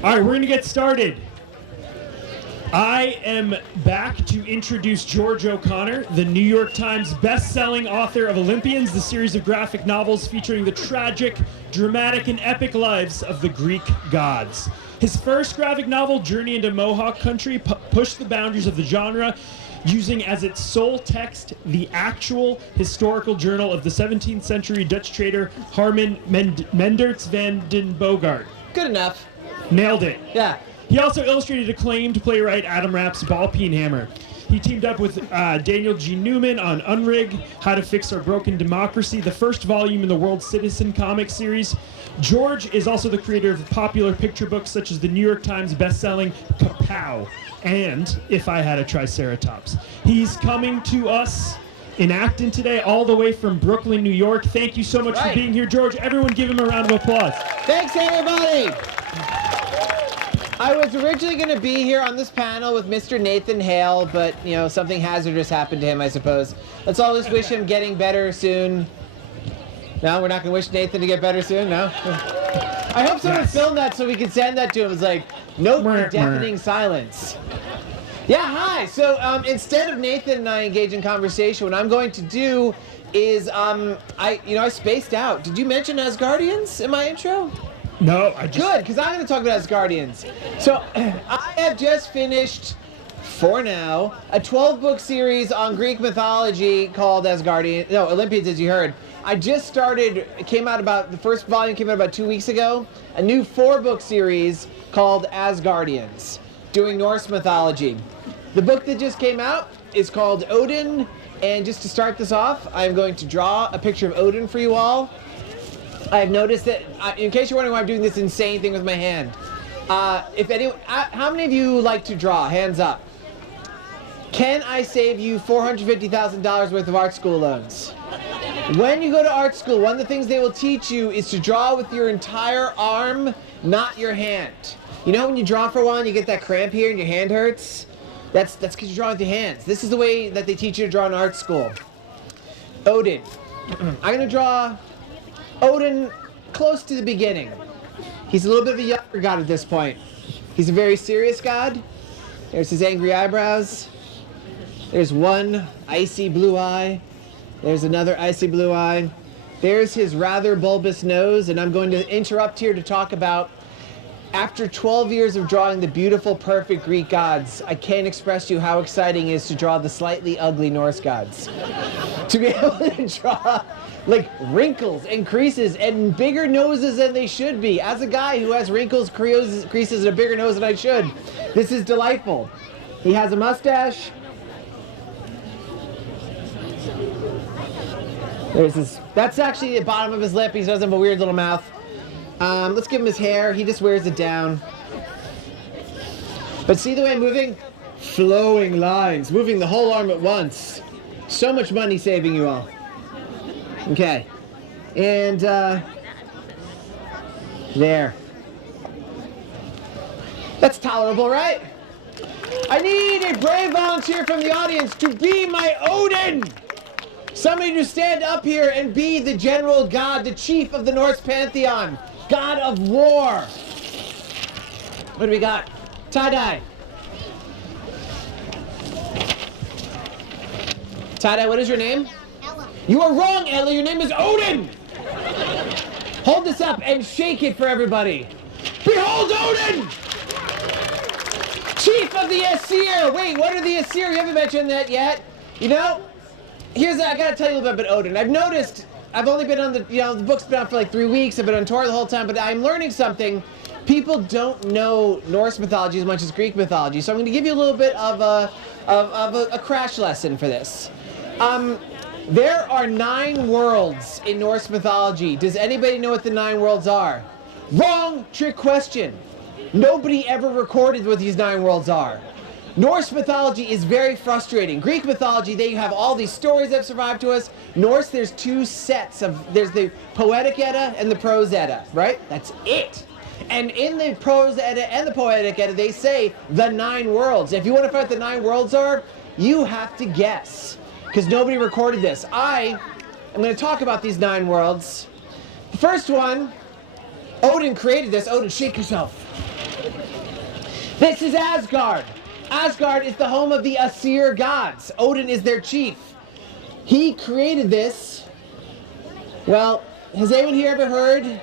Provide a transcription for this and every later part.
All right, we're going to get started. I am back to introduce George O'Connor, the New York Times best-selling author of Olympians, the series of graphic novels featuring the tragic, dramatic, and epic lives of the Greek gods. His first graphic novel, Journey into Mohawk Country, pushed the boundaries of the genre, using as its sole text the actual historical journal of the 17th century Dutch trader Harmen Menderts van den Bogart. Good enough. Nailed it. Yeah. He also illustrated acclaimed playwright Adam Rapp's Ball Peen Hammer. He teamed up with Daniel G. Newman on Unrig, How to Fix Our Broken Democracy, the first volume in the World Citizen comic series. George is also the creator of popular picture books such as the New York Times bestselling Kapow and If I Had a Triceratops. He's coming to us in Acton today, all the way from Brooklyn, New York. Thank you so much for being here, George. Everyone give him a round of applause. Thanks, everybody. I was originally going to be here on this panel with Mr. Nathan Hale, but, you know, something hazardous happened to him, I suppose. Let's all just wish him getting better soon. No, we're not going to wish Nathan to get better soon? No? I hope someone filmed that so we can send that to him. It's like, note the deafening silence. Yeah, hi. So instead of Nathan and I engage in conversation, what I'm going to do is, I spaced out. Did you mention Asgardians in my intro? No, I just... Good, because I'm going to talk about Asgardians. So, I have just finished, for now, a 12-book series on Greek mythology called Olympians, as you heard. I just started, the first volume came out about 2 weeks ago, a new 4-book series called Asgardians, doing Norse mythology. The book that just came out is called Odin, and just to start this off, I'm going to draw a picture of Odin for you all. I've noticed that, in case you're wondering why I'm doing this insane thing with my hand, how many of you like to draw? Hands up. Can I save you $450,000 worth of art school loans? When you go to art school, one of the things they will teach you is to draw with your entire arm, not your hand. You know when you draw for a while and you get that cramp here and your hand hurts? That's because you draw with your hands. This is the way that they teach you to draw in art school. Odin. I'm going to draw Odin close to the beginning. He's a little bit of a younger god at this point. He's a very serious god. There's his angry eyebrows. There's one icy blue eye. There's another icy blue eye. There's his rather bulbous nose, and I'm going to interrupt here to talk about, after 12 years of drawing the beautiful, perfect Greek gods, I can't express to you how exciting it is to draw the slightly ugly Norse gods. To be able to draw like wrinkles and creases and bigger noses than they should be. As a guy who has wrinkles, creases, and a bigger nose than I should, this is delightful. He has a mustache. That's actually the bottom of his lip. He does have a weird little mouth. Let's give him his hair. He just wears it down. But see the way I'm moving? Flowing lines, moving the whole arm at once. So much money saving you all. Okay, and there. That's tolerable, right? I need a brave volunteer from the audience to be my Odin! Somebody to stand up here and be the general god, the chief of the Norse pantheon, god of war. What do we got? Tie-dye. Tie-dye, what is your name? You are wrong, Ella. Your name is Odin! Hold this up and shake it for everybody. Behold Odin! Chief of the Aesir! Wait, what are the Aesir? We haven't mentioned that yet. You know, I gotta tell you a little bit about Odin. I've noticed, I've only been on the book's been out for like 3 weeks. I've been on tour the whole time, but I'm learning something. People don't know Norse mythology as much as Greek mythology, so I'm gonna give you a little bit of a crash lesson for this. There are 9 worlds in Norse mythology. Does anybody know what the 9 worlds are? Wrong! Trick question. Nobody ever recorded what these 9 worlds are. Norse mythology is very frustrating. Greek mythology, they have all these stories that have survived to us. Norse, there's 2 sets there's the Poetic Edda and the Prose Edda, right? That's it. And in the Prose Edda and the Poetic Edda, they say the 9 worlds. If you want to find out what the 9 worlds are, you have to guess. Because nobody recorded this. I am going to talk about these 9 worlds. The first one, Odin created this. Odin, shake yourself. This is Asgard. Asgard is the home of the Aesir gods. Odin is their chief. He created this. Well, has anyone here ever heard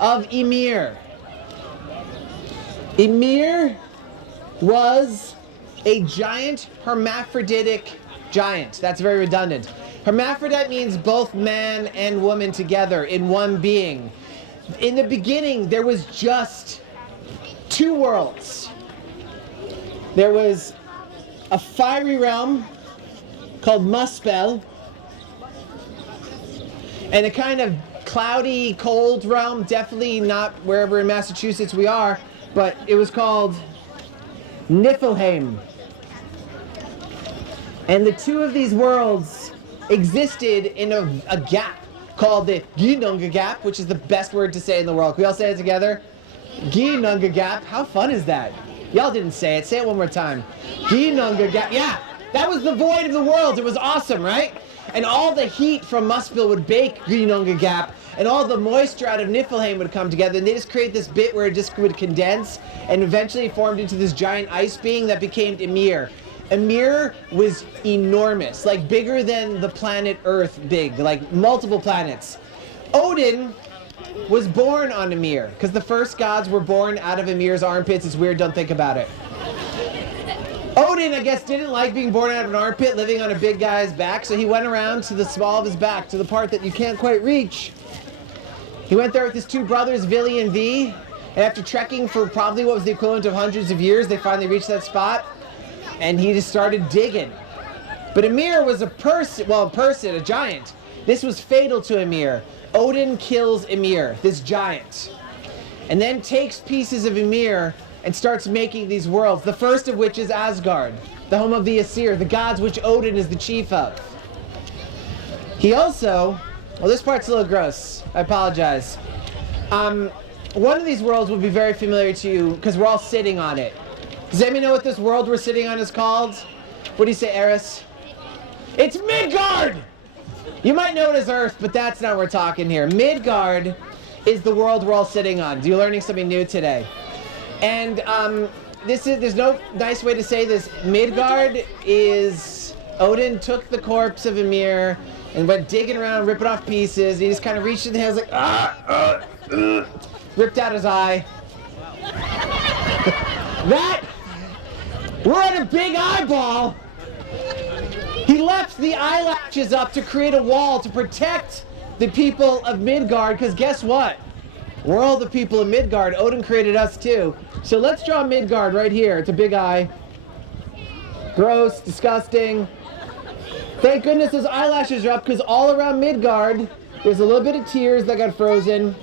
of Ymir? Ymir was a giant hermaphroditic giant. That's very redundant. Hermaphrodite means both man and woman together in one being. In the beginning, there was just two worlds. There was a fiery realm called Muspel, and a kind of cloudy, cold realm, definitely not wherever in Massachusetts we are, but it was called Niflheim. And the two of these worlds existed in a gap called the Ginnunga Gap, which is the best word to say in the world. Can we all say it together? Ginnunga Gap. How fun is that? Y'all didn't say it. Say it one more time. Ginnunga Gap. Yeah, that was the void of the world. It was awesome, right? And all the heat from Muspel would bake Ginnunga Gap, and all the moisture out of Niflheim would come together, and they just create this bit where it just would condense, and eventually formed into this giant ice being that became Ymir. Ymir was enormous, like bigger than the planet Earth big, like multiple planets. Odin was born on Ymir, because the first gods were born out of Ymir's armpits. It's weird, don't think about it. Odin, I guess, didn't like being born out of an armpit, living on a big guy's back, so he went around to the small of his back, to the part that you can't quite reach. He went there with his two brothers, Vili and Ve, and after trekking for probably what was the equivalent of hundreds of years, they finally reached that spot, and he just started digging. But Ymir was a giant. This was fatal to Ymir. Odin kills Ymir, this giant, and then takes pieces of Ymir and starts making these worlds, the first of which is Asgard, the home of the Aesir, the gods which Odin is the chief of. He also, well, this part's a little gross, I apologize. One of these worlds will be very familiar to you because we're all sitting on it. Does anybody know what this world we're sitting on is called? What do you say, Eris? It's Midgard! You might know it as Earth, but that's not what we're talking here. Midgard is the world we're all sitting on. You're learning something new today. And there's no nice way to say this. Midgard is, Odin took the corpse of Ymir and went digging around, ripping off pieces. He just kind of reached in the hands like, ripped out his eye. We're at a big eyeball. He left the eyelashes up to create a wall to protect the people of Midgard, because guess what? We're all the people of Midgard. Odin created us too. So let's draw Midgard right here. It's a big eye. Gross, disgusting. Thank goodness those eyelashes are up, because all around Midgard, there's a little bit of tears that got frozen.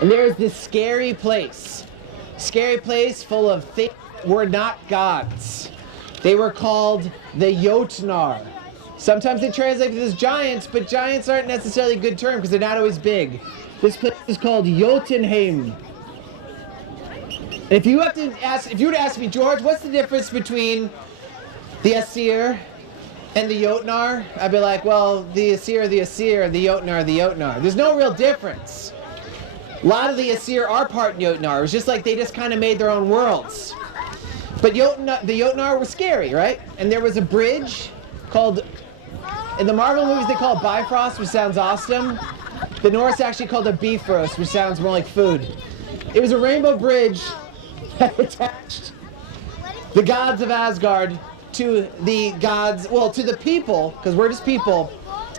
And there's this scary place. Scary place full of things that were not gods. They were called the Jotnar. Sometimes they translate it as giants, but giants aren't necessarily a good term because they're not always big. This place is called Jotunheim. And if you were to ask me, George, what's the difference between the Aesir and the Jotnar? I'd be like, well, the Aesir are the Aesir, and the Jotnar are the Jotnar. There's no real difference. A lot of the Aesir are part Jotnar. It was just like they just kind of made their own worlds. But the Jotnar were scary, right? And there was a bridge called, in the Marvel movies they call it Bifrost, which sounds awesome. The Norse actually called it Bifrost, which sounds more like food. It was a rainbow bridge that attached the gods of Asgard to the gods, well, to the people, because we're just people,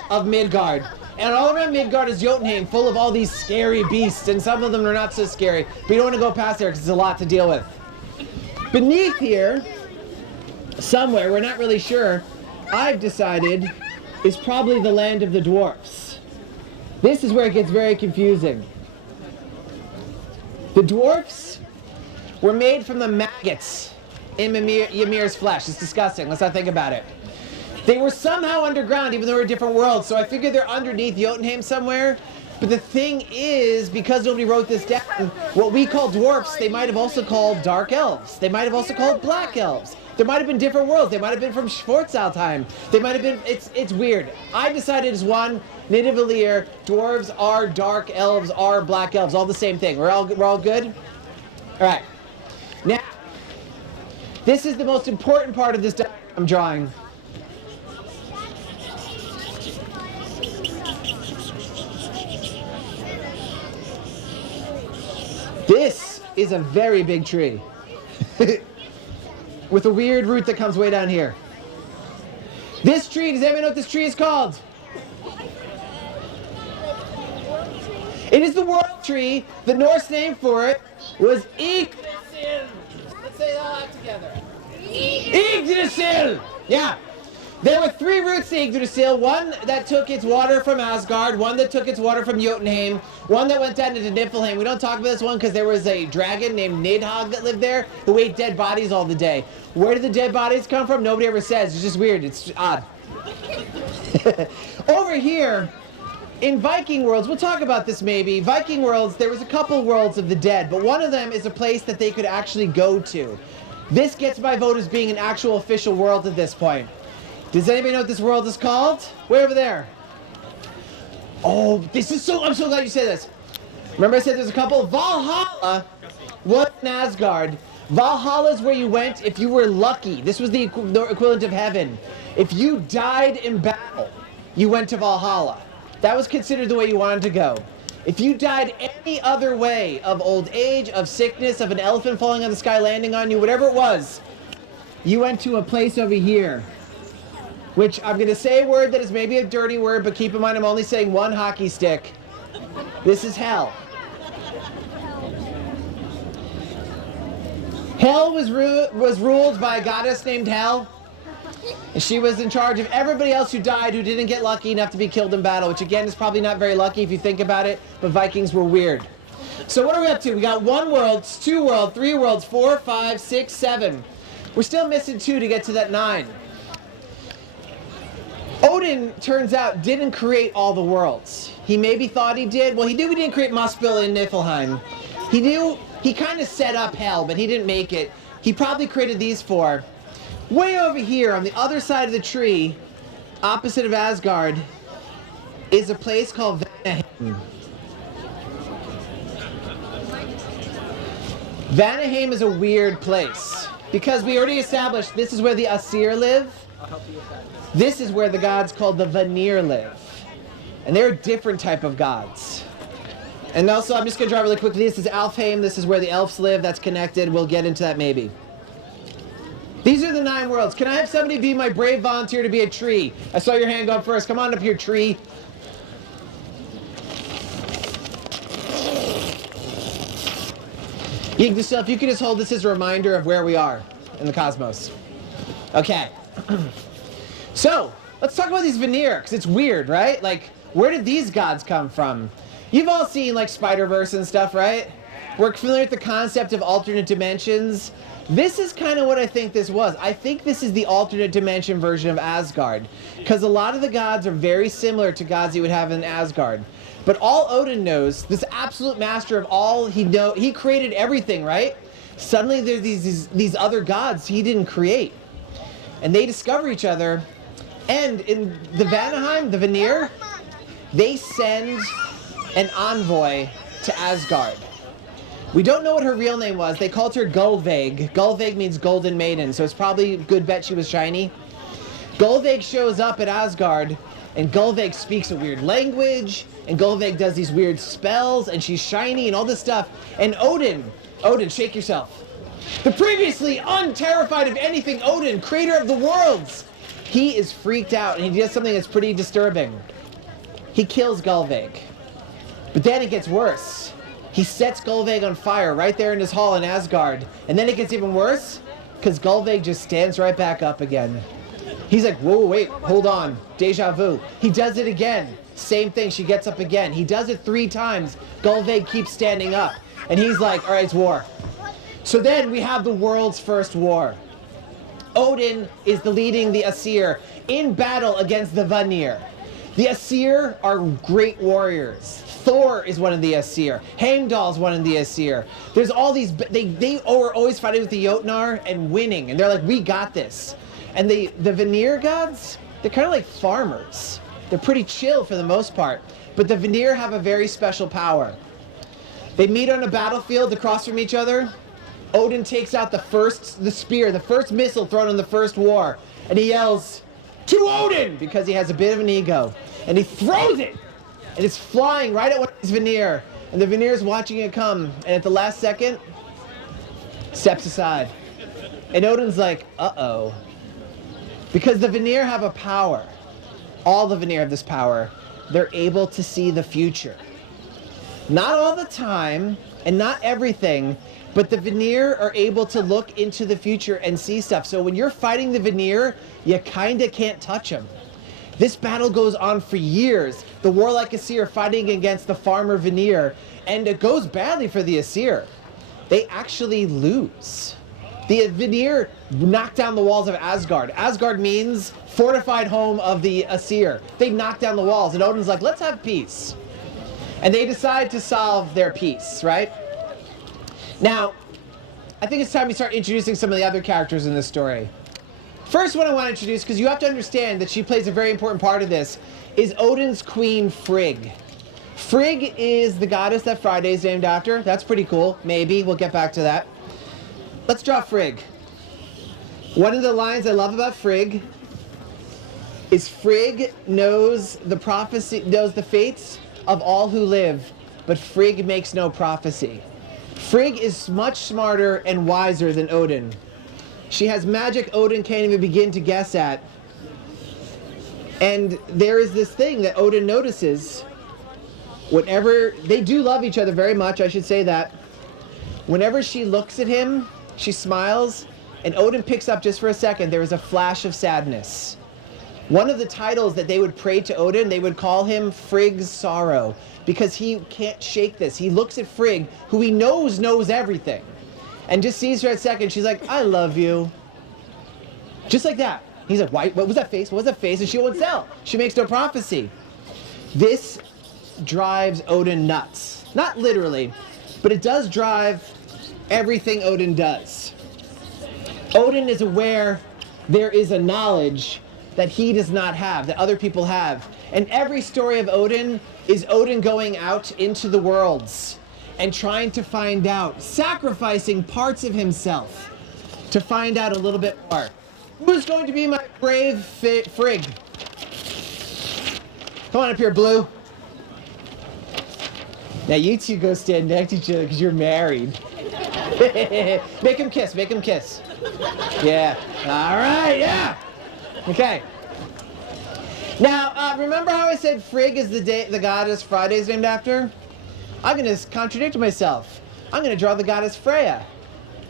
of Midgard. And all around Midgard is Jotunheim, full of all these scary beasts, and some of them are not so scary. But you don't want to go past there because it's a lot to deal with. Beneath here, somewhere, we're not really sure, I've decided, is probably the land of the dwarfs. This is where it gets very confusing. The dwarfs were made from the maggots in Ymir's flesh. It's disgusting. Let's not think about it. They were somehow underground, even though we're different worlds, so I figure they're underneath Jotunheim somewhere. But the thing is, because nobody wrote this down, what we call dwarfs, they might have also called dark elves. They might have also called black elves. There might have been different worlds. They might have been from Schwarzwaldheim. They might have been, it's weird. I decided as one, Nidavellir, dwarves are dark elves, are black elves, all the same thing. We're all good? All right. Now, This is the most important part of this diagram I'm drawing. This is a very big tree with a weird root that comes way down here. This tree, does anybody know what this tree is called? It is the world tree. The Norse name for it was Yggdrasil. Let's say it all out together. Yggdrasil! Yeah. There were 3 roots to Yggdrasil. One that took its water from Asgard, one that took its water from Jotunheim, one that went down into Niflheim. We don't talk about this one because there was a dragon named Nidhogg that lived there who ate dead bodies all the day. Where did the dead bodies come from? Nobody ever says. It's just weird. It's odd. Over here, in Viking worlds, we'll talk about this maybe. Viking worlds, there was a couple worlds of the dead, but one of them is a place that they could actually go to. This gets my vote as being an actual official world at this point. Does anybody know what this world is called? Way over there. Oh, this is I'm so glad you said this. Remember I said there's a couple? Valhalla was in Asgard. Valhalla is where you went if you were lucky. This was the equivalent of heaven. If you died in battle, you went to Valhalla. That was considered the way you wanted to go. If you died any other way, of old age, of sickness, of an elephant falling out of the sky landing on you, whatever it was, you went to a place over here. Which I'm going to say a word that is maybe a dirty word, but keep in mind I'm only saying one hockey stick. This is hell. Hell was ruled by a goddess named Hel. And she was in charge of everybody else who died who didn't get lucky enough to be killed in battle, which again is probably not very lucky if you think about it, but Vikings were weird. So what are we up to? We got 1 world, 2 world, 3 worlds, 4, 5, 6, 7. We're still missing 2 to get to that 9. Odin, turns out, didn't create all the worlds. He maybe thought he did. Well, he knew he didn't create Muspel in Niflheim. He knew he kind of set up Hell, but he didn't make it. He probably created these 4. Way over here, on the other side of the tree, opposite of Asgard, is a place called Vanaheim. Vanaheim is a weird place, because we already established this is where the Aesir live. This is where the gods called the Vanir live. And they're a different type of gods. And also, I'm just going to draw really quickly. This is Alfheim. This is where the elves live. That's connected. We'll get into that maybe. These are the 9 worlds. Can I have somebody be my brave volunteer to be a tree? I saw your hand go up first. Come on up here, tree. Yggdrasil, if you could just hold this as a reminder of where we are in the cosmos. Okay. So, let's talk about these Vanir, because it's weird, right? Like, where did these gods come from? You've all seen, like, Spider-Verse and stuff, right? We're familiar with the concept of alternate dimensions. This is kind of what I think this was. I think this is the alternate dimension version of Asgard, because a lot of the gods are very similar to gods you would have in Asgard. But all Odin knows, this absolute master of all, he created everything, right? Suddenly there's these other gods he didn't create. And they discover each other. And in the Vanaheim, the Vanir, they send an envoy to Asgard. We don't know what her real name was. They called her Gullveig. Gullveig means golden maiden, so it's probably a good bet she was shiny. Gullveig shows up at Asgard, and Gullveig speaks a weird language, and Gullveig does these weird spells, and she's shiny and all this stuff. And Odin, shake yourself. The previously unterrified of anything Odin, creator of the worlds, he is freaked out, and he does something that's pretty disturbing. He kills Gullveig. But then it gets worse. He sets Gullveig on fire right there in his hall in Asgard. And then it gets even worse, because Gullveig just stands right back up again. He's like, whoa, wait, hold on, deja vu. He does it again. Same thing, she gets up again. He does it 3 times. Gullveig keeps standing up. And he's like, all right, it's war. So then we have the world's first war. Odin is leading the Aesir in battle against the Vanir. The Aesir are great warriors. Thor is one of the Aesir. Heimdall's one of the Aesir. There's all these, they are always fighting with the Jotnar and winning. And they're like, we got this. And the Vanir gods, they're kind of like farmers. They're pretty chill for the most part. But the Vanir have a very special power. They meet on a battlefield across from each other. Odin takes out the first missile thrown in the first war, and he yells, "To Odin!" because he has a bit of an ego. And he throws it, and it's flying right at one of his Vanir. And the Vanir's watching it come, and at the last second, steps aside. And Odin's like, uh-oh. Because the Vanir have a power. All the Vanir have this power. They're able to see the future. Not all the time, and not everything, but the Vanir are able to look into the future and see stuff. So when you're fighting the Vanir, you kinda can't touch them. This battle goes on for years. The warlike Aesir fighting against the farmer Vanir, and it goes badly for the Aesir. They actually lose. The Vanir knock down the walls of Asgard. Asgard means fortified home of the Aesir. They knock down the walls, and Odin's like, let's have peace. And they decide to solve their peace, right? Now, I think it's time we start introducing some of the other characters in this story. First one I want to introduce, because you have to understand that she plays a very important part of this, is Odin's queen, Frigg. Frigg is the goddess that Friday's named after. That's pretty cool. Maybe. We'll get back to that. Let's draw Frigg. One of the lines I love about Frigg is Frigg knows the fates of all who live, but Frigg makes no prophecy. Frigg is much smarter and wiser than Odin. She has magic Odin can't even begin to guess at. And there is this thing that Odin notices. Whenever they do love each other very much, I should say that. Whenever she looks at him, she smiles, and Odin picks up just for a second. There is a flash of sadness. One of the titles that they would pray to Odin, they would call him Frigg's Sorrow, because he can't shake this. He looks at Frigg, who he knows everything, and just sees her at second. She's like, I love you. Just like that. He's like, why? What was that face? What was that face? And she won't tell. She makes no prophecy. This drives Odin nuts. Not literally, but it does drive everything Odin does. Odin is aware there is a knowledge that he does not have, that other people have. And every story of Odin is Odin going out into the worlds and trying to find out, sacrificing parts of himself to find out a little bit more. Who's going to be my brave Frigg? Come on up here, Blue. Now you two go stand next to each other because you're married. Make him kiss, make him kiss. Yeah, all right, yeah. Okay. Now, remember how I said Frigg is the goddess Friday's named after? I'm going to contradict myself. I'm going to draw the goddess Freya.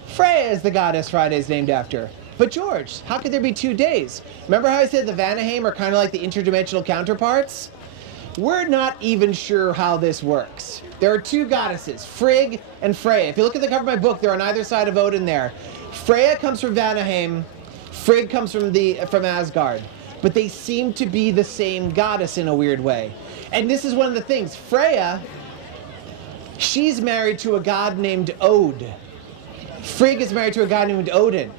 Freya is the goddess Friday's named after. But George, how could there be 2 days? Remember how I said the Vanaheim are kind of like the interdimensional counterparts? We're not even sure how this works. There are 2 goddesses, Frigg and Freya. If you look at the cover of my book, they're on either side of Odin there. Freya comes from Vanaheim, Frigg comes from Asgard. But they seem to be the same goddess in a weird way. And this is one of the things. Freya, she's married to a god named Od. Frigg is married to a god named Odin.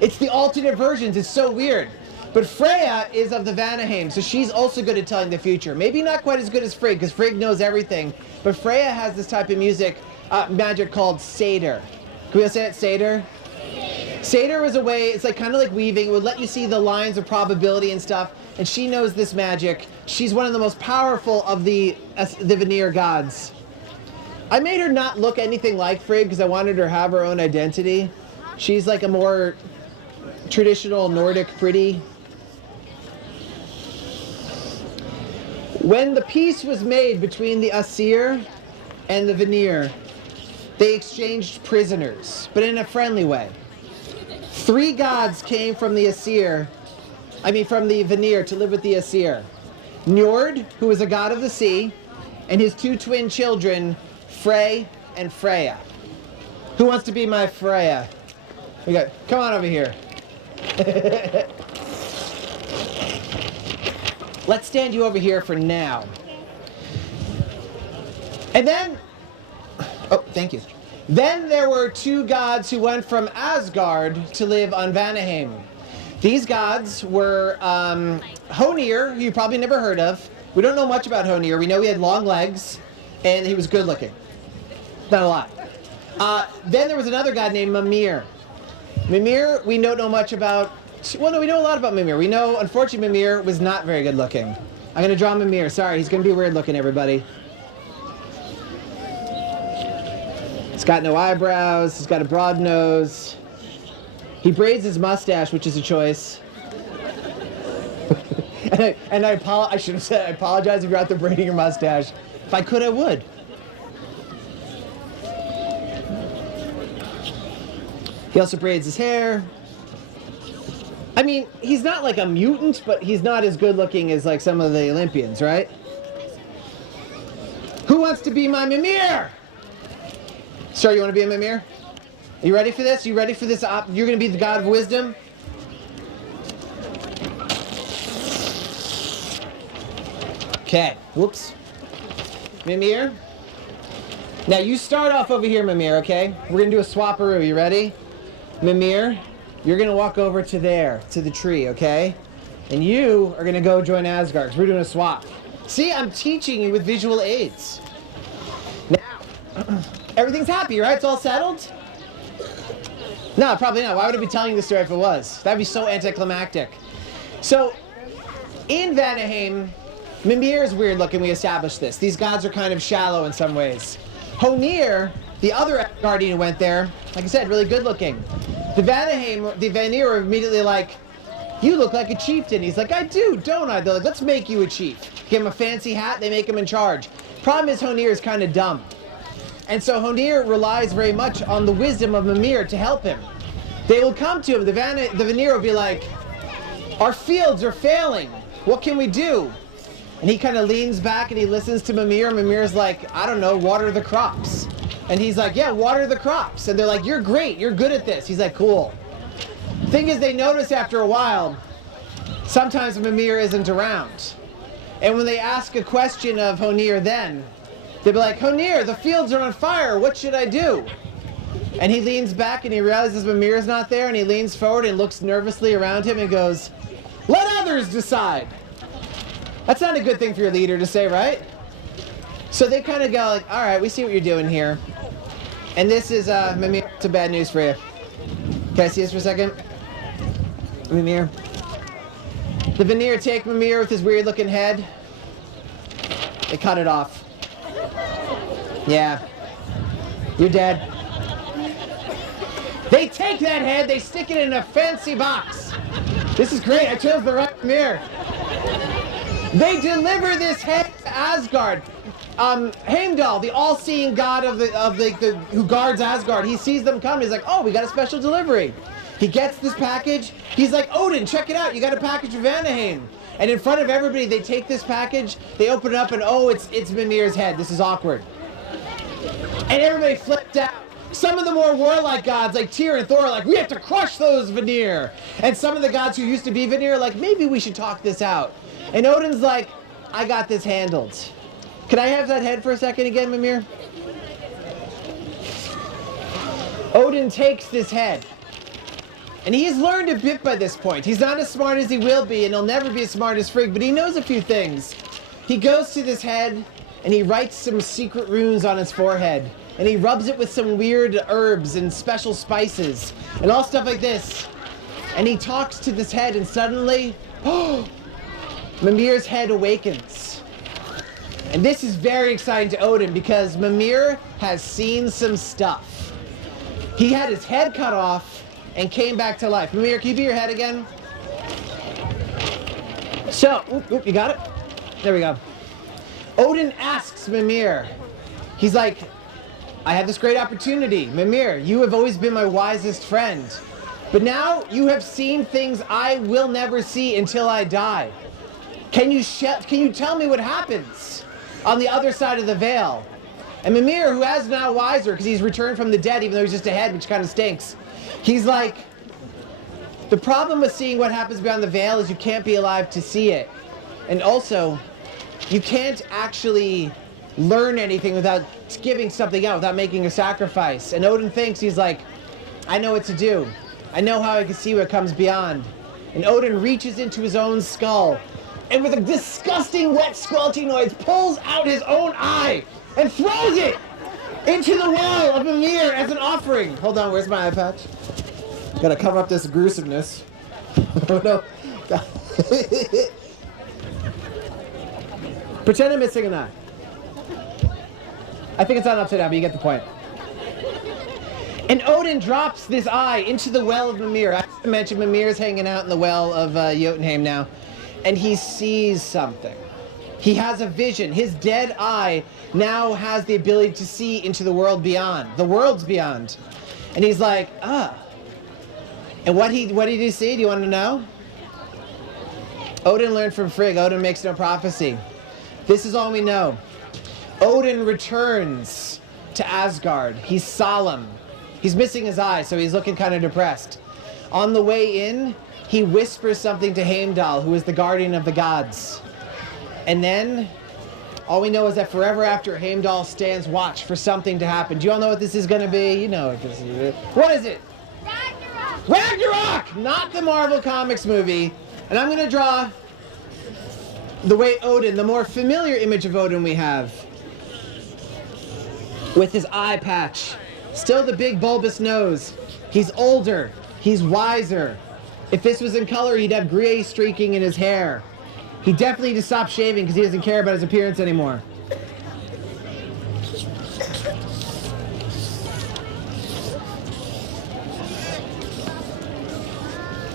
It's the alternate versions. It's so weird. But Freya is of the Vanaheim, so she's also good at telling the future. Maybe not quite as good as Frigg, because Frigg knows everything. But Freya has this type of magic called Satyr. Can we all say it? Satyr? Satyr is a way, it's like kind of like weaving. It would let you see the lines of probability and stuff. And she knows this magic. She's one of the most powerful of the Vanir gods. I made her not look anything like Frigg because I wanted her to have her own identity. She's like a more traditional Nordic pretty. When the peace was made between the Aesir and the Vanir, they exchanged prisoners, but in a friendly way. 3 gods came from the from the Vanir to live with the Aesir. Njord, who was a god of the sea, and his 2 twin children, Frey and Freya. Who wants to be my Freya? Come on over here. Let's stand you over here for now. And then, oh, thank you. Then there were 2 gods who went from Asgard to live on Vanaheim. These gods were Honir, who you probably never heard of. We don't know much about Honir. We know he had long legs, and he was good looking. Not a lot. Then there was another guy named Mimir. Mimir, we don't know much about. Well, no, we know a lot about Mimir. We know, unfortunately, Mimir was not very good looking. I'm going to draw Mimir. Sorry, he's going to be weird looking, everybody. He's got no eyebrows. He's got a broad nose. He braids his mustache, which is a choice. and I should have said, I apologize if you're out there braiding your mustache. If I could, I would. He also braids his hair. I mean, he's not like a mutant, but he's not as good looking as like some of the Olympians, right? Who wants to be my Mimir? Sir, you want to be a Mimir? Are you ready for this? You ready for this? You're going to be the god of wisdom? Okay. Whoops. Mimir. Now you start off over here, Mimir, okay? We're going to do a swapperoo. You ready? Mimir, you're going to walk over to there, to the tree, okay? And you are going to go join Asgard, because we're doing a swap. See, I'm teaching you with visual aids. Now, everything's happy, right? It's all settled? No, probably not. Why would I be telling you this story if it was? That'd be so anticlimactic. So, in Vanaheim, Mimir is weird looking, we established this. These gods are kind of shallow in some ways. Honir, the other guardian who went there, like I said, really good looking. The Vanir are immediately like, you look like a chieftain. He's like, I do, don't I? They're like, let's make you a chief. Give him a fancy hat, they make him in charge. Problem is, Honir is kind of dumb. And so Honir relies very much on the wisdom of Mimir to help him. They will come to him, the Vanir will be like, our fields are failing. What can we do? And he kind of leans back and he listens to Mimir. Mimir's like, I don't know, water the crops. And he's like, yeah, water the crops. And they're like, you're great, you're good at this. He's like, cool. Thing is, they notice after a while, sometimes Mimir isn't around. And when they ask a question of Honir then, they'll be like, Honir, the fields are on fire, what should I do? And he leans back and he realizes Mimir's not there, and he leans forward and looks nervously around him and goes, let others decide. That's not a good thing for your leader to say, right? So they kind of go like, all right, we see what you're doing here. And this is, Mimir, some bad news for you. Can I see this for a second? Mimir. The Vanir take Mimir with his weird looking head. They cut it off. Yeah. You're dead. They take that head, they stick it in a fancy box. This is great, I chose the right Mimir. They deliver this head to Asgard. Heimdall, the all-seeing god who guards Asgard, he sees them come. He's like, oh, we got a special delivery. He gets this package. He's like, Odin, check it out. You got a package for Vanaheim. And in front of everybody, they take this package. They open it up, and oh, it's Mimir's head. This is awkward. And everybody flipped out. Some of the more warlike gods, like Tyr and Thor, are like, we have to crush those Vanir. And some of the gods who used to be Vanir are like, maybe we should talk this out. And Odin's like, I got this handled. Can I have that head for a second again, Mimir? Odin takes this head. And he's learned a bit by this point. He's not as smart as he will be, and he'll never be as smart as Frigg, but he knows a few things. He goes to this head, and he writes some secret runes on his forehead. And he rubs it with some weird herbs and special spices, and all stuff like this. And he talks to this head, and suddenly, Mimir's head awakens. And this is very exciting to Odin, because Mimir has seen some stuff. He had his head cut off and came back to life. Mimir, can you be your head again? So, you got it? There we go. Odin asks Mimir, he's like, I had this great opportunity. Mimir, you have always been my wisest friend. But now you have seen things I will never see until I die. Can you tell me what happens on the other side of the veil? And Mimir, who is now wiser because he's returned from the dead, even though he's just a head, which kind of stinks, he's like, the problem with seeing what happens beyond the veil is you can't be alive to see it. And also, you can't actually learn anything without giving something out, without making a sacrifice. And Odin thinks, he's like, I know what to do. I know how I can see what comes beyond. And Odin reaches into his own skull, and with a disgusting, wet, squelching noise, pulls out his own eye and throws it into the well of Mimir as an offering. Hold on, where's my eye patch? Gotta cover up this gruesomeness. Oh no. Pretend I'm missing an eye. I think it's not upside down, but you get the point. And Odin drops this eye into the well of Mimir. I mentioned Mimir's hanging out in the well of Jotunheim now. And he sees something. He has a vision. His dead eye now has the ability to see into the world beyond. The world's beyond. And he's like, ah. And what did he see? Do you want to know? Odin learned from Frigg. Odin makes no prophecy. This is all we know. Odin returns to Asgard. He's solemn. He's missing his eye, so he's looking kind of depressed. On the way in, he whispers something to Heimdall, who is the guardian of the gods. And then, all we know is that forever after, Heimdall stands watch for something to happen. Do you all know what this is going to be? You know what this is. What is it? Ragnarok! Ragnarok! Not the Marvel Comics movie. And I'm going to draw the way Odin, the more familiar image of Odin we have, with his eye patch. Still the big bulbous nose. He's older. He's wiser. If this was in color, he'd have gray streaking in his hair. He definitely needs to stop shaving because he doesn't care about his appearance anymore.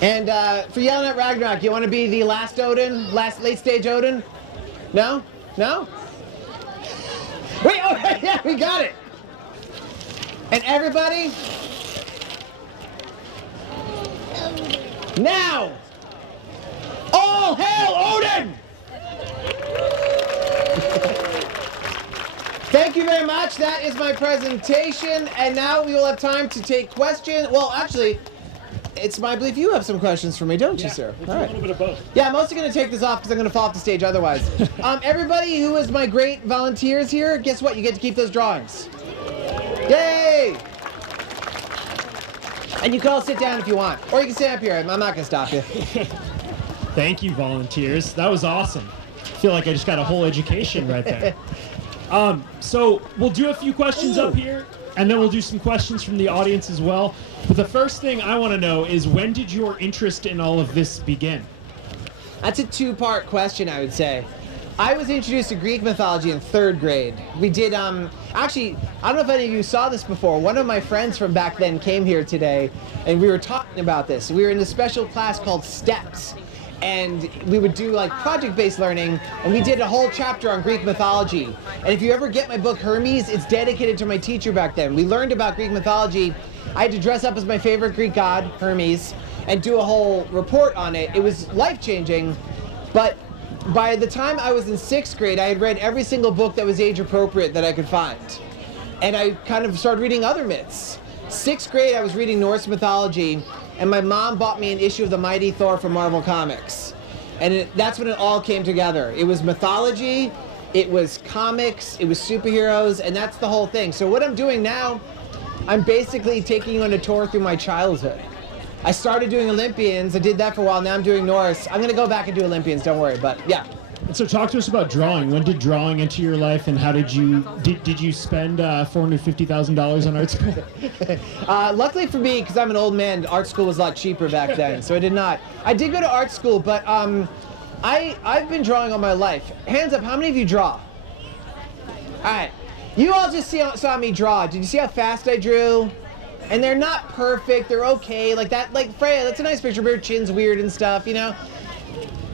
And for yelling at Ragnarok, you want to be the last Odin? Last late stage Odin? No? No? Wait, oh, yeah, we got it. And everybody, now, all hail Odin! Thank you very much. That is my presentation. And now we will have time to take questions. Well, actually, it's my belief you have some questions for me, don't you, sir? We'll do a little bit of both. Yeah, I'm also going to take this off because I'm going to fall off the stage otherwise. Everybody who is my great volunteers here, guess what? You get to keep those drawings. Yay! And you can all sit down if you want. Or you can stand up here. I'm not going to stop you. Thank you, volunteers. That was awesome. I feel like I just got a whole education right there. So we'll do a few questions up here, and then we'll do some questions from the audience as well. But the first thing I want to know is, when did your interest in all of this begin? That's a two-part question, I would say. I was introduced to Greek mythology in 3rd grade. We did, actually, I don't know if any of you saw this before. One of my friends from back then came here today, and we were talking about this. We were in a special class called STEPS, and we would do like project-based learning, and we did a whole chapter on Greek mythology. And if you ever get my book Hermes, it's dedicated to my teacher back then. We learned about Greek mythology. I had to dress up as my favorite Greek god, Hermes, and do a whole report on it. It was life-changing, but by the time I was in 6th grade, I had read every single book that was age-appropriate that I could find. And I kind of started reading other myths. 6th grade, I was reading Norse mythology, and my mom bought me an issue of the Mighty Thor from Marvel Comics. And that's when it all came together. It was mythology, it was comics, it was superheroes, and that's the whole thing. So what I'm doing now, I'm basically taking you on a tour through my childhood. I started doing Olympians, I did that for a while, now I'm doing Norse. I'm gonna go back and do Olympians, don't worry, but yeah. And so talk to us about drawing. When did drawing enter your life, and how did you spend $450,000 on art school? Luckily for me, because I'm an old man, art school was a lot cheaper back then, so I did not. I did go to art school, but I've been drawing all my life. Hands up, how many of you draw? Alright, you all just saw me draw. Did you see how fast I drew? And they're not perfect, they're okay, like that, like Freya, that's a nice picture, but her chin's weird and stuff, you know?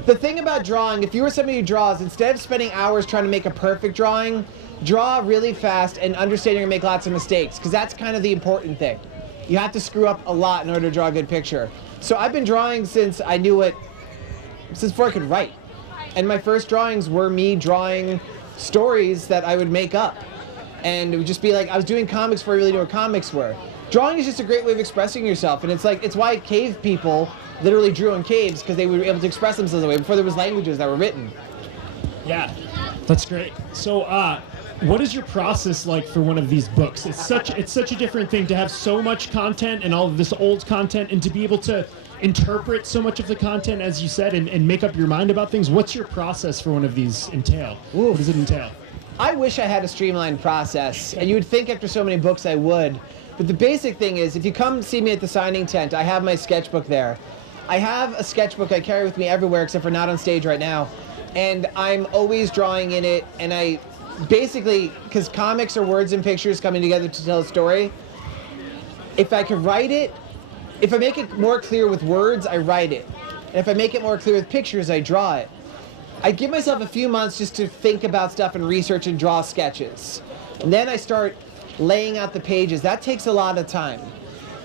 The thing about drawing, if you were somebody who draws, instead of spending hours trying to make a perfect drawing, draw really fast and understand you're gonna make lots of mistakes, because that's kind of the important thing. You have to screw up a lot in order to draw a good picture. So I've been drawing since I knew it, since before I could write. And my first drawings were me drawing stories that I would make up. And it would just be like, I was doing comics before I really knew what comics were. Drawing is just a great way of expressing yourself, and it's why cave people literally drew in caves, because they were able to express themselves that way before there was languages that were written. Yeah, that's great. So, what is your process like for one of these books? It's such a different thing to have so much content and all of this old content, and to be able to interpret so much of the content, as you said, and make up your mind about things. What's your process for one of these entail? Oof. What does it entail? I wish I had a streamlined process, and you would think after so many books I would. But the basic thing is, if you come see me at the signing tent, I have my sketchbook there. I have a sketchbook I carry with me everywhere except for not on stage right now. And I'm always drawing in it, and I basically, because comics are words and pictures coming together to tell a story, if I could write it, if I make it more clear with words, I write it. And if I make it more clear with pictures, I draw it. I give myself a few months just to think about stuff and research and draw sketches. And then I start laying out the pages. That takes a lot of time.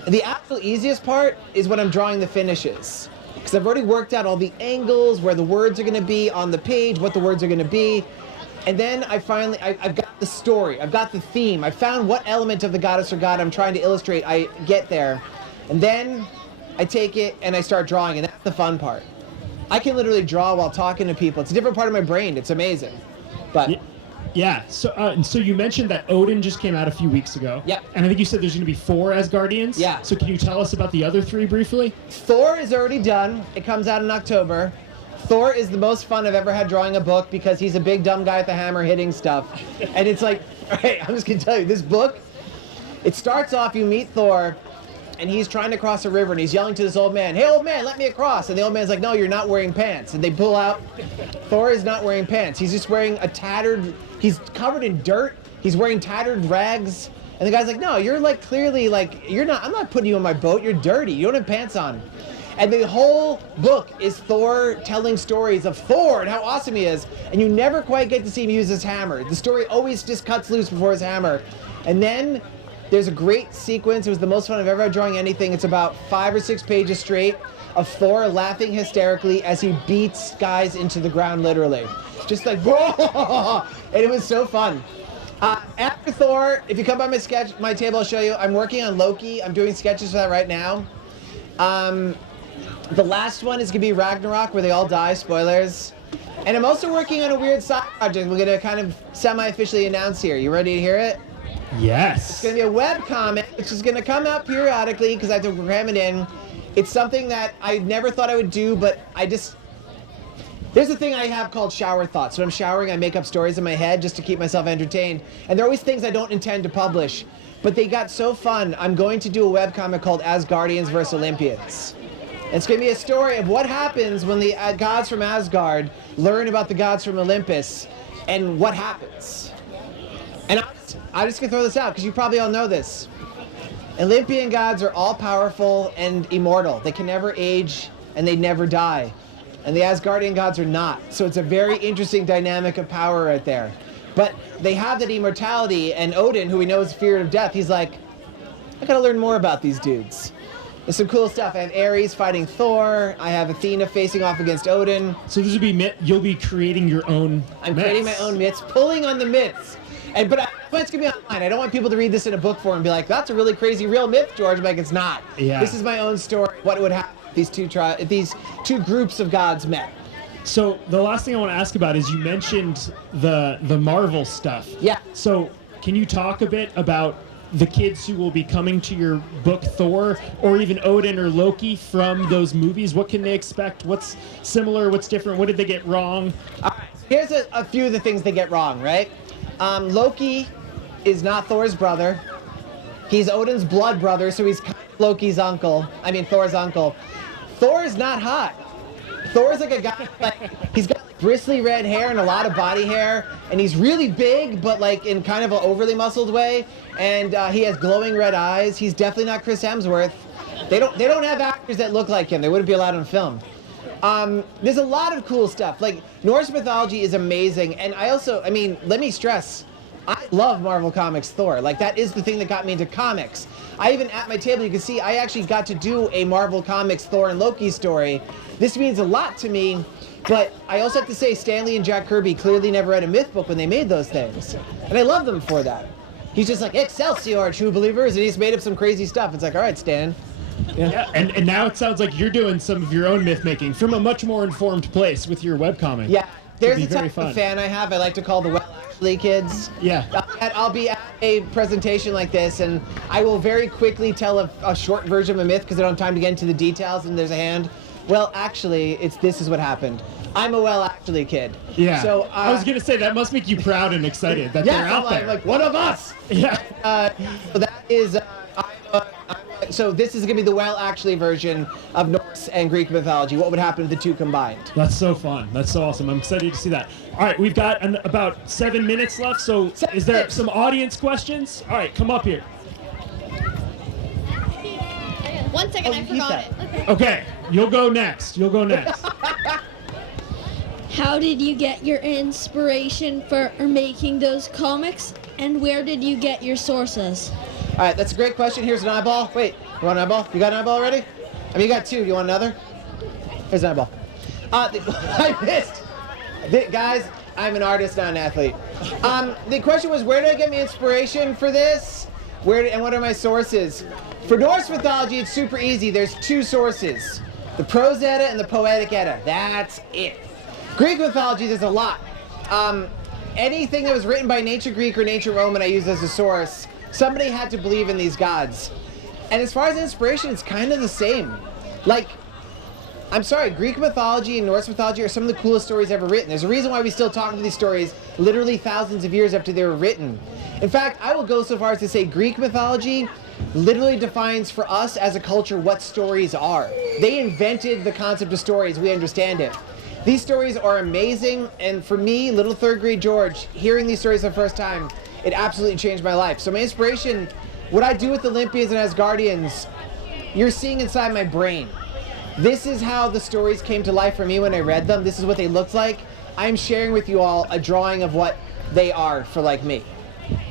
The actual easiest part is when I'm drawing the finishes. Because I've already worked out all the angles, where the words are going to be on the page, what the words are going to be. And then I've got the story, I've got the theme, I found what element of the goddess or god I'm trying to illustrate. I get there, and then I take it and I start drawing, and that's the fun part. I can literally draw while talking to people. It's a different part of my brain. It's amazing. But yeah. So you mentioned that Odin just came out a few weeks ago. Yep. And I think you said there's going to be 4 Asgardians. Yeah. So can you tell us about the other 3 briefly? Thor is already done. It comes out in October. Thor is the most fun I've ever had drawing a book because he's a big dumb guy with a hammer hitting stuff. And it's like, all right, I'm just going to tell you, this book, it starts off, you meet Thor, and he's trying to cross a river, and he's yelling to this old man, "Hey, old man, let me across." And the old man's like, "No, you're not wearing pants." And they pull out, Thor is not wearing pants. He's just wearing a tattered, he's covered in dirt, he's wearing tattered rags. And the guy's like, "No, you're like clearly like, you're not, I'm not putting you on my boat, you're dirty, you don't have pants on." And the whole book is Thor telling stories of Thor and how awesome he is. And you never quite get to see him use his hammer. The story always just cuts loose before his hammer. And then there's a great sequence. It was the most fun I've ever had drawing anything. It's about 5 or 6 pages straight of Thor laughing hysterically as he beats guys into the ground, literally. Just like, whoa! And it was so fun. After Thor, if you come by my table, I'll show you. I'm working on Loki. I'm doing sketches for that right now. The last one is going to be Ragnarok, where they all die, spoilers. And I'm also working on a weird side project we're going to kind of semi-officially announce here. You ready to hear it? Yes. It's going to be a web comic, which is going to come out periodically because I have to program it in. It's something that I never thought I would do, but there's a thing I have called shower thoughts. When I'm showering, I make up stories in my head just to keep myself entertained. And they're always things I don't intend to publish. But they got so fun, I'm going to do a web comic called Asgardians vs. Olympians. It's going to be a story of what happens when the gods from Asgard learn about the gods from Olympus and what happens. And I'm just going to throw this out because you probably all know this. Olympian gods are all powerful and immortal. They can never age and they never die. And the Asgardian gods are not. So it's a very interesting dynamic of power right there. But they have that immortality, and Odin, who we know is feared of death, he's like, I gotta learn more about these dudes. There's some cool stuff. I have Ares fighting Thor. I have Athena facing off against Odin. So this would be you'll be creating your own I'm myths. creating my own myths, pulling on the myths. But it's gonna be online. I don't want people to read this in a book form and be like, "That's a really crazy real myth, George." I'm like, it's not. Yeah. This is my own story. What would happen if these two groups of gods met? So the last thing I want to ask about is you mentioned the Marvel stuff. Yeah. So can you talk a bit about the kids who will be coming to your book Thor, or even Odin or Loki from those movies? What can they expect? What's similar? What's different? What did they get wrong? All right. Here's a few of the things they get wrong, right? Loki is not Thor's brother. He's Odin's blood brother, so he's kind of Loki's uncle. I mean, Thor's uncle. Thor is not hot. Thor's like a guy, like, he's got like bristly red hair and a lot of body hair, and he's really big, but like in kind of an overly muscled way, and he has glowing red eyes. He's definitely not Chris Hemsworth. They don't have actors that look like him. They wouldn't be allowed on film. There's a lot of cool stuff. Like, Norse mythology is amazing, and let me stress, I love Marvel Comics Thor. Like, that is the thing that got me into comics. I even, at my table, you can see I actually got to do a Marvel Comics Thor and Loki story. This means a lot to me, but I also have to say Stan Lee and Jack Kirby clearly never read a myth book when they made those things. And I love them for that. He's just like, Excelsior, true believers, and he's made up some crazy stuff. It's like, all right, Stan. Yeah, and now it sounds like you're doing some of your own myth making from a much more informed place with your webcomic. Yeah, there's a very type fun of fan I have. I like to call the well actually kids. Yeah. I'll be at a presentation like this, and I will very quickly tell a short version of a myth because I don't have time to get into the details. And there's a hand. Well, actually, this is what happened. I'm a well actually kid. Yeah. So I was gonna say that must make you proud and excited that yes, they're out I'm there. like one of us. Yeah. So that is. So this is gonna be the well actually version of Norse and Greek mythology. What would happen if the two combined? That's so fun. That's so awesome. I'm excited to see that. All right, we've got about 7 minutes left. So, is there some audience questions? All right, come up here. 1 second, I forgot it. Okay, you'll go next. You'll go next. How did you get your inspiration for making those comics, and where did you get your sources? All right, that's a great question. Here's an eyeball. Wait, you want an eyeball? You got an eyeball already? I mean, you got two. You want another? Here's an eyeball. I missed. Guys, I'm an artist, not an athlete. The question was, where did I get my inspiration for this? And what are my sources? For Norse mythology, it's super easy. There's two sources, the Prose Edda and the Poetic Edda. That's it. Greek mythology, there's a lot. Anything that was written by ancient Greek or ancient Roman, I use as a source. Somebody had to believe in these gods. And as far as inspiration, it's kind of the same. Like, I'm sorry, Greek mythology and Norse mythology are some of the coolest stories ever written. There's a reason why we still talk about these stories literally thousands of years after they were written. In fact, I will go so far as to say Greek mythology literally defines for us as a culture what stories are. They invented the concept of stories, we understand it. These stories are amazing, and for me, little third grade George, hearing these stories for the first time, it absolutely changed my life. So my inspiration, what I do with Olympians and Asgardians, you're seeing inside my brain. This is how the stories came to life for me when I read them. This is what they looked like. I'm sharing with you all a drawing of what they are for like me.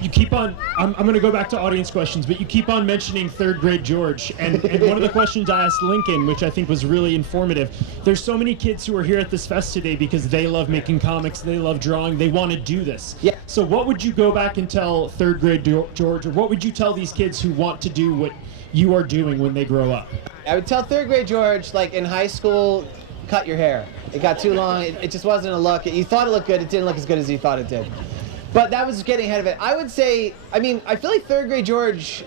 You keep on, I'm going to go back to audience questions, but you keep on mentioning third grade George. And one of the questions I asked Lincoln, which I think was really informative, there's so many kids who are here at this fest today because they love making comics, they love drawing, they want to do this. Yeah. So what would you go back and tell third grade George, or what would you tell these kids who want to do what you are doing when they grow up? I would tell third grade George, like in high school, cut your hair. It got too long, it just wasn't a look. You thought it looked good, it didn't look as good as you thought it did. But that was getting ahead of it. I would say, I feel like third grade George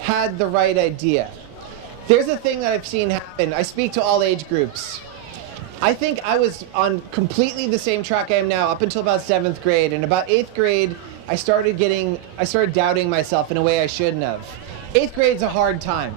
had the right idea. There's a thing that I've seen happen. I speak to all age groups. I think I was on completely the same track I am now up until about 7th grade. And about 8th grade, I started doubting myself in a way I shouldn't have. 8th grade's a hard time.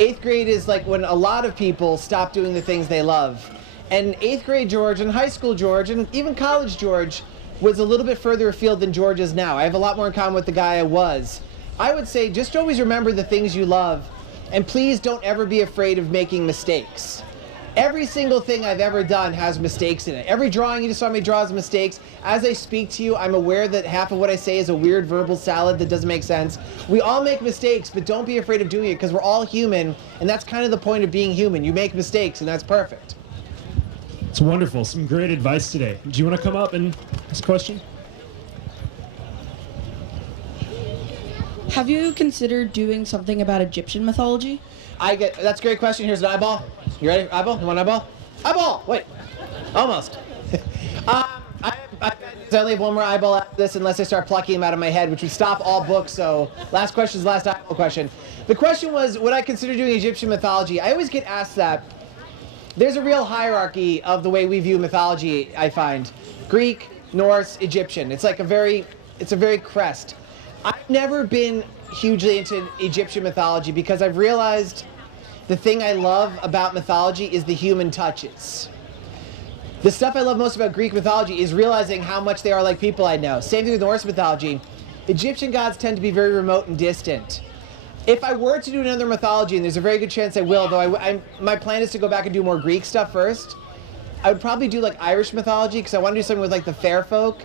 8th grade is like when a lot of people stop doing the things they love. And 8th grade George and high school George and even college George was a little bit further afield than George is now. I have a lot more in common with the guy I was. I would say just always remember the things you love, and please don't ever be afraid of making mistakes. Every single thing I've ever done has mistakes in it. Every drawing you just saw me draw has mistakes. As I speak to you, I'm aware that half of what I say is a weird verbal salad that doesn't make sense. We all make mistakes, but don't be afraid of doing it because we're all human, and that's kind of the point of being human. You make mistakes, and that's perfect. It's wonderful. Some great advice today. Do you want to come up and ask a question? Have you considered doing something about Egyptian mythology? That's a great question. Here's an eyeball. You ready? Eyeball? You want an eyeball? Eyeball! Wait. Almost. I only have one more eyeball after this unless I start plucking them out of my head, which would stop all books, so last question is the last eyeball question. The question was, would I consider doing Egyptian mythology? I always get asked that. There's a real hierarchy of the way we view mythology, I find. Greek, Norse, Egyptian. It's a very crest. I've never been hugely into Egyptian mythology because I've realized the thing I love about mythology is the human touches. The stuff I love most about Greek mythology is realizing how much they are like people I know. Same thing with Norse mythology. Egyptian gods tend to be very remote and distant. If I were to do another mythology, and there's a very good chance I will, though my plan is to go back and do more Greek stuff first, I would probably do like Irish mythology, because I want to do something with like the fair folk,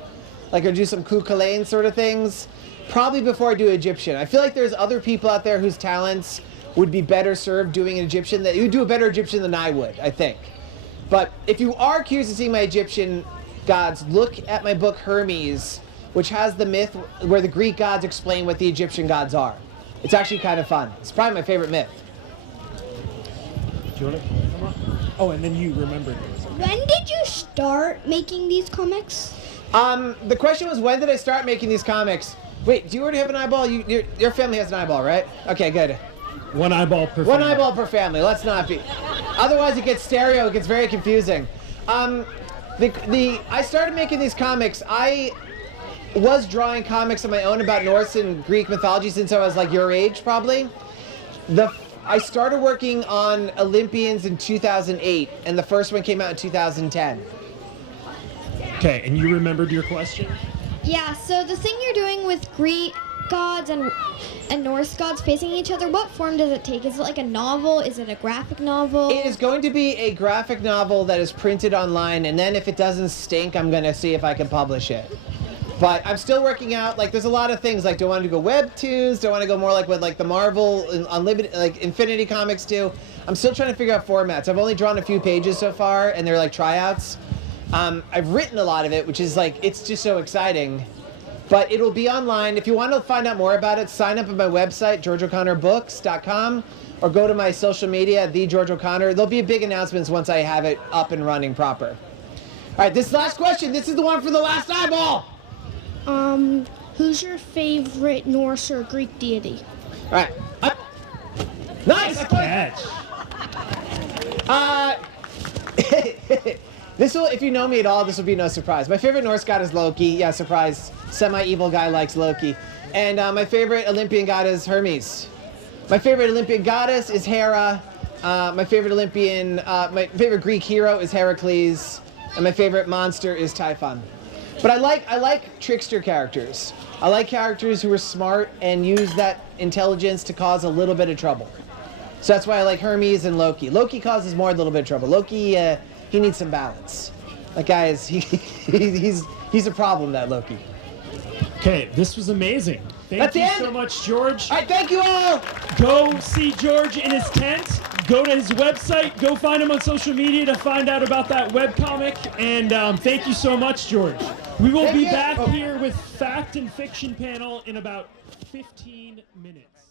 or do some Cuchulainn sort of things, probably before I do Egyptian. I feel like there's other people out there whose talents would be better served doing an Egyptian, that you would do a better Egyptian than I would, I think. But if you are curious to see my Egyptian gods, look at my book Hermes, which has the myth where the Greek gods explain what the Egyptian gods are. It's actually kind of fun. It's probably my favorite myth. Do you want to come on? Oh, and then you remembered. When did you start making these comics? The question was, when did I start making these comics? Wait, do you already have an eyeball? Your family has an eyeball, right? Okay, good. One eyeball per One family. eyeball per family. Let's not be. Otherwise, it gets stereo. It gets very confusing. I started making these comics. I was drawing comics of my own about Norse and Greek mythology since I was like your age, probably. I started working on Olympians in 2008, and the first one came out in 2010. Okay, and you remembered your question? Yeah, so the thing you're doing with Greek gods and Norse gods facing each other, what form does it take? Is it like a novel? Is it a graphic novel? It is going to be a graphic novel that is printed online, and then if it doesn't stink, I'm going to see if I can publish it. But I'm still working out, like, there's a lot of things, like, do I want to go webtoons? Do I want to go more like what, like, the Marvel Unlimited, like, Infinity Comics do? I'm still trying to figure out formats. I've only drawn a few pages so far, and they're, like, tryouts. I've written a lot of it, which is, like, it's just so exciting. But it'll be online. If you want to find out more about it, sign up at my website, georgeoconnorbooks.com, or go to my social media, @TheGeorgeO'Connor. There'll be big announcements once I have it up and running proper. All right, this last question. This is the one for the last eyeball. Who's your favorite Norse or Greek deity? All right. Nice Catch. This will, if you know me at all, this will be no surprise. My favorite Norse god is Loki. Yeah, surprise. Semi-evil guy likes Loki. And my favorite Olympian god is Hermes. My favorite Olympian goddess is Hera. My favorite Greek hero is Heracles. And my favorite monster is Typhon. But I like trickster characters. I like characters who are smart and use that intelligence to cause a little bit of trouble. So that's why I like Hermes and Loki. Loki causes more a little bit of trouble. Loki, he needs some balance. That guy is, he's a problem, that Loki. Okay, this was amazing. Thank you so much, George. All right, thank you all. Go see George in his tent. Go to his website. Go find him on social media to find out about that webcomic. And thank you so much, George. We will be back here with Fact and Fiction panel in about 15 minutes.